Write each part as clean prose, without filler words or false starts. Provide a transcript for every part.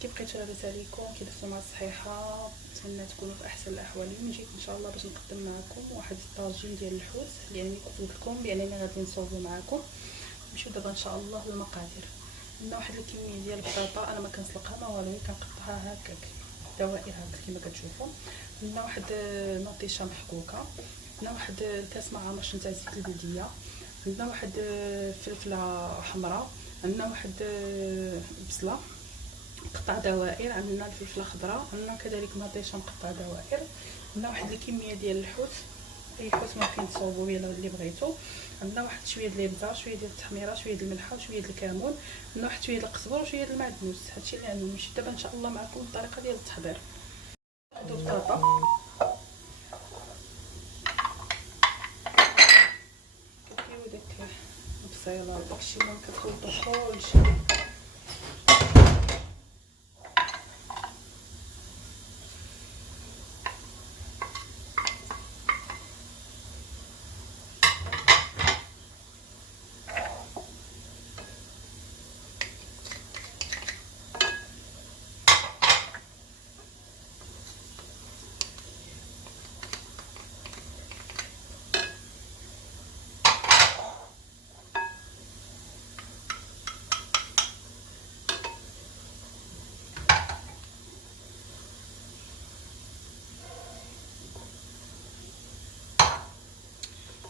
كي بقيت لاباس عليكم، كي درتو مع الصحيحه، نتمنى تكونوا في احسن الاحوال. اليوم جيت ان شاء الله باش نقدم معكم واحد الطاجين ديال الحوت، لانني كنت قلت لكم بانني غادي نصوبو معكم. نمشيو دابا ان شاء الله للمقادير. عندنا واحد الكميه ديال البطاطا، انا ما كنسلقها ما والو، كنقطعها هكاك دوائر هكا كما كتشوفوا. عندنا واحد مطيشه محكوكه، عندنا واحد الكاس معمر تاع زيت البلديه، عندنا واحد فلفله حمراء، عندنا واحد بصله مقطع دوائر، عندنا الفلفله خضراء، عندنا كذلك مطيشه مقطع دوائر، عندنا واحد الكميه ديال الحوت، اي حوت ممكن تصوبوا يلا اللي بغيتو، عندنا واحد شويه ديال الابزار، شويه ديال التحميره، شويه ديال الملحه وشويه ديال الكمون، عندنا واحد شويه ديال القزبر وشويه ديال المعدنوس. هادشي اللي عندنا. نمشي دابا ان شاء الله معكم الطريقه ديال التحضير. ناخذ البطاطا كديروا داك البصيله وداكشي اللي كتخلطوا كلشي.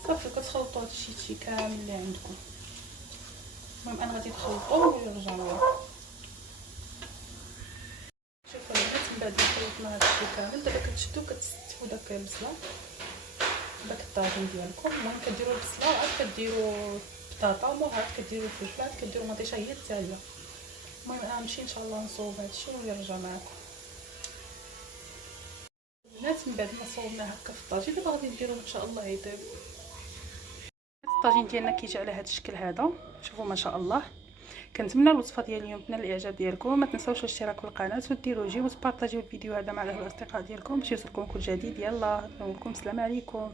صافي كتخلطوا هادشي كامل اللي عندكم. المهم انا غادي نخلطوه ونرجعوا. شوفوا البنات، من بعد ما خلطنا هادشي كامل دابا كتشدوا كتستفوا داك البصله داك الطاجين ديالكم. المهم كديروا البصله وعاد كديروا البطاطا وعاد كديروا الفلفل وعاد كديروا مطيشه هي التاليه. المهم انا نمشي ان شاء الله نصوب هادشي ونرجع معكم. البنات من بعد ما صوبنا هكا في الطاجين دابا غادي نديرو ان شاء الله يطيب. الطاجين ديالنا كيجي على هذا الشكل هذا، شوفوا ما شاء الله. كنتمنى الوصفه ديال اليوم تنال الاعجاب ديالكم. ما تنساوش الاشتراك في القناه وديروا جي وتبارطاجيو الفيديو هذا مع الاصدقاء ديالكم باش يوصلكم كل جديد. يلا نقول لكم السلام عليكم.